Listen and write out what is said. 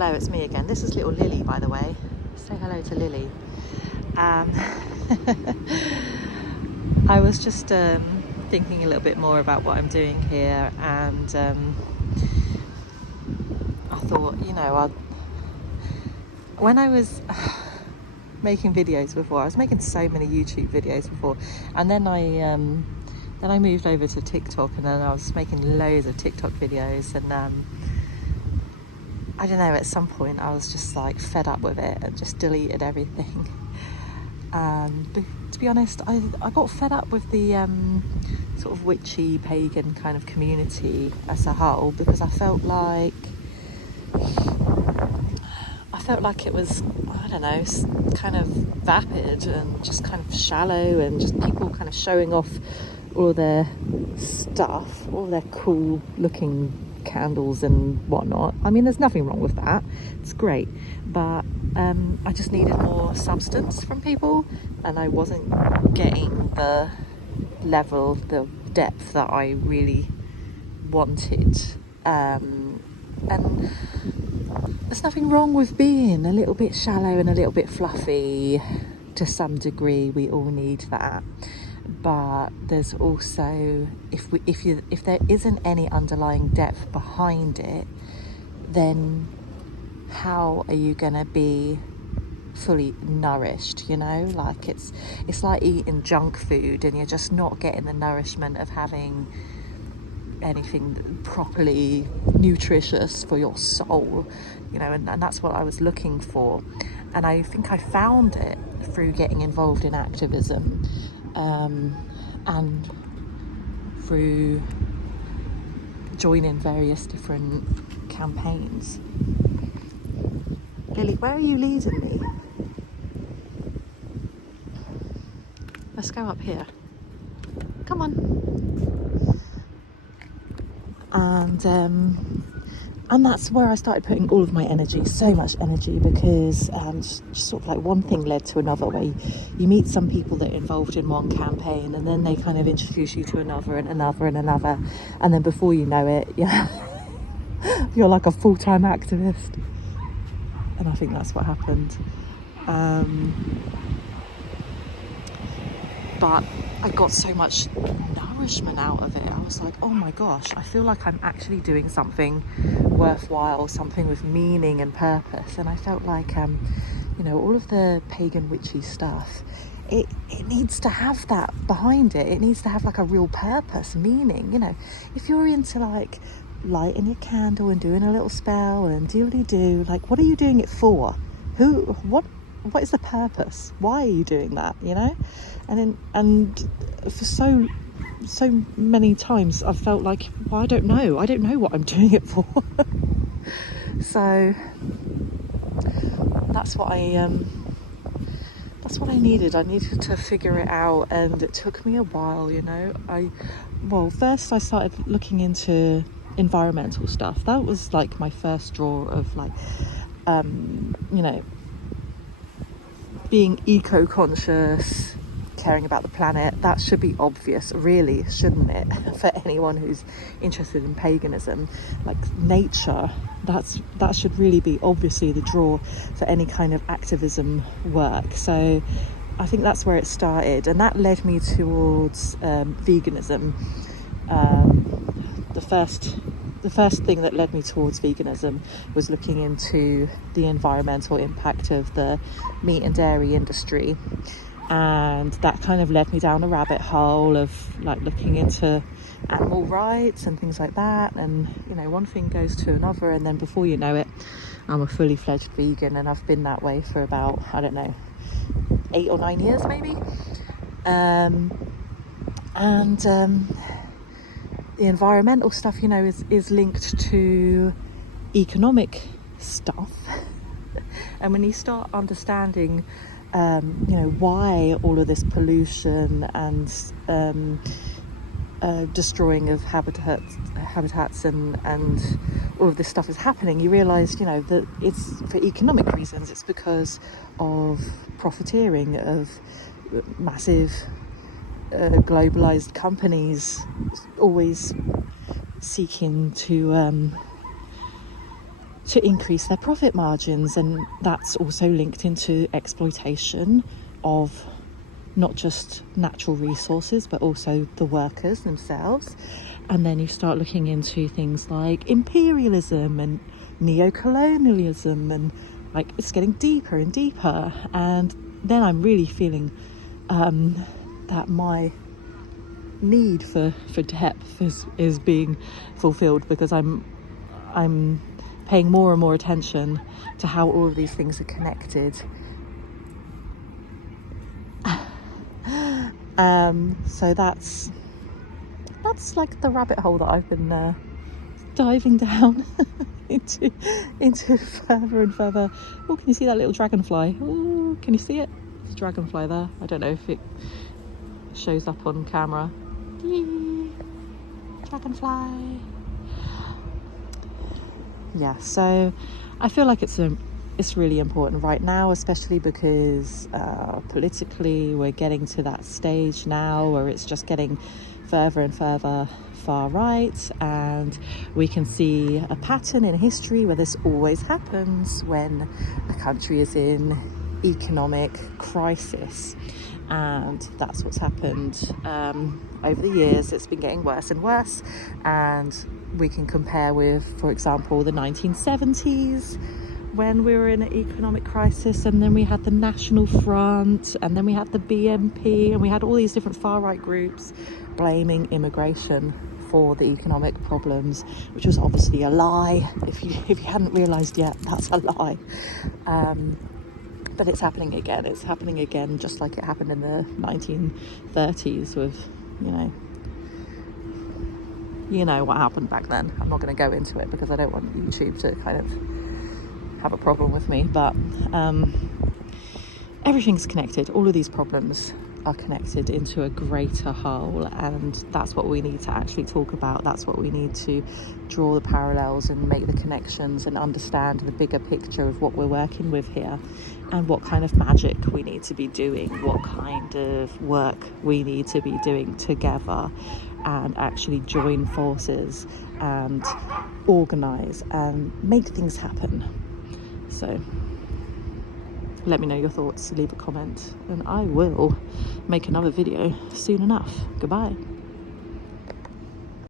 Hello, it's me again. This is little Lily, by the way. Say hello to Lily. I was just thinking a little bit more about what I'm doing here, and I thought, when I was making videos before, I was making so many YouTube videos before, and then I moved over to TikTok, and then I was making loads of TikTok videos, and I don't know, at some point I was just like fed up with it and just deleted everything. But to be honest, I got fed up with the sort of witchy pagan kind of community as a whole, because I felt like it was, I don't know, kind of vapid and just kind of shallow, and just people kind of showing off all their stuff, all their cool looking candles and whatnot. I mean, there's nothing wrong with that, it's great, but I just needed more substance from people, and I wasn't getting the level, the depth that I really wanted. And there's nothing wrong with being a little bit shallow and a little bit fluffy to some degree. We all need that. But there's also, if there isn't any underlying depth behind it, then how are you gonna be fully nourished? Like it's like eating junk food, and you're just not getting the nourishment of having anything properly nutritious for your soul, and that's what I was looking for. And I think I found it through getting involved in activism, and through joining various different campaigns. Lily, where are you leading me? Let's go up here. Come on. And that's where I started putting all of my energy, so much energy, because just sort of like one thing led to another, where you meet some people that are involved in one campaign, and then they kind of introduce you to another and another and another, and then before you know it, you're like a full-time activist. And I think that's what happened. But I got so much nourishment out of it. I was like, oh my gosh, I feel like I'm actually doing something worthwhile, something with meaning and purpose. And I felt like, all of the pagan witchy stuff, it needs to have that behind it. It needs to have like a real purpose, meaning. If you're into like lighting your candle and doing a little spell and doodly-doo, like, what are you doing it for? What is the purpose? Why are you doing that? And for so many times I've felt like, well, I don't know what I'm doing it for. So that's what I needed. I needed to figure it out, and it took me a while. First I started looking into environmental stuff. That was like my first draw of like being eco-conscious, caring about the planet. That should be obvious, really, shouldn't it? For anyone who's interested in paganism, like nature, that should really be obviously the draw for any kind of activism work. So I think that's where it started, and that led me towards veganism. The first thing that led me towards veganism was looking into the environmental impact of the meat and dairy industry, and that kind of led me down a rabbit hole of like looking into animal rights and things like that, and one thing goes to another, and then before you know it, I'm a fully fledged vegan, and I've been that way for about, I don't know, 8 or 9 years maybe. The environmental stuff, is linked to economic stuff. And when you start understanding, why all of this pollution and destroying of habitats and all of this stuff is happening, you realise, that it's for economic reasons. It's because of profiteering, of massive globalized companies always seeking to to increase their profit margins, and that's also linked into exploitation of not just natural resources but also the workers themselves. And then you start looking into things like imperialism and neo-colonialism, and like it's getting deeper and deeper. And then I'm really feeling that my need for depth is being fulfilled, because I'm paying more and more attention to how all of these things are connected. So that's like the rabbit hole that I've been diving down into further and further. Oh, can you see that little dragonfly? Oh, can you see it? There's a dragonfly there. I don't know if it shows up on camera. Yee, dragonfly. Yeah, so I feel like it's really important right now, especially because politically we're getting to that stage now where it's just getting further and further far right, and we can see a pattern in history where this always happens when a country is in economic crisis, and that's what's happened over the years. It's been getting worse and worse, and we can compare with, for example, the 1970s when we were in an economic crisis, and then we had the National Front, and then we had the BNP, and we had all these different far-right groups blaming immigration for the economic problems, which was obviously a lie. If you hadn't realised yet, that's a lie. But it's happening again. It's happening again, just like it happened in the 1930s with, you know what happened back then. I'm not going to go into it because I don't want YouTube to kind of have a problem with me, but everything's connected. All of these problems are connected into a greater whole, and that's what we need to actually talk about. That's what we need to draw the parallels and make the connections and understand the bigger picture of what we're working with here, and what kind of magic we need to be doing, what kind of work we need to be doing together, and actually join forces and organise and make things happen. So let me know your thoughts, leave a comment, and I will make another video soon enough. Goodbye.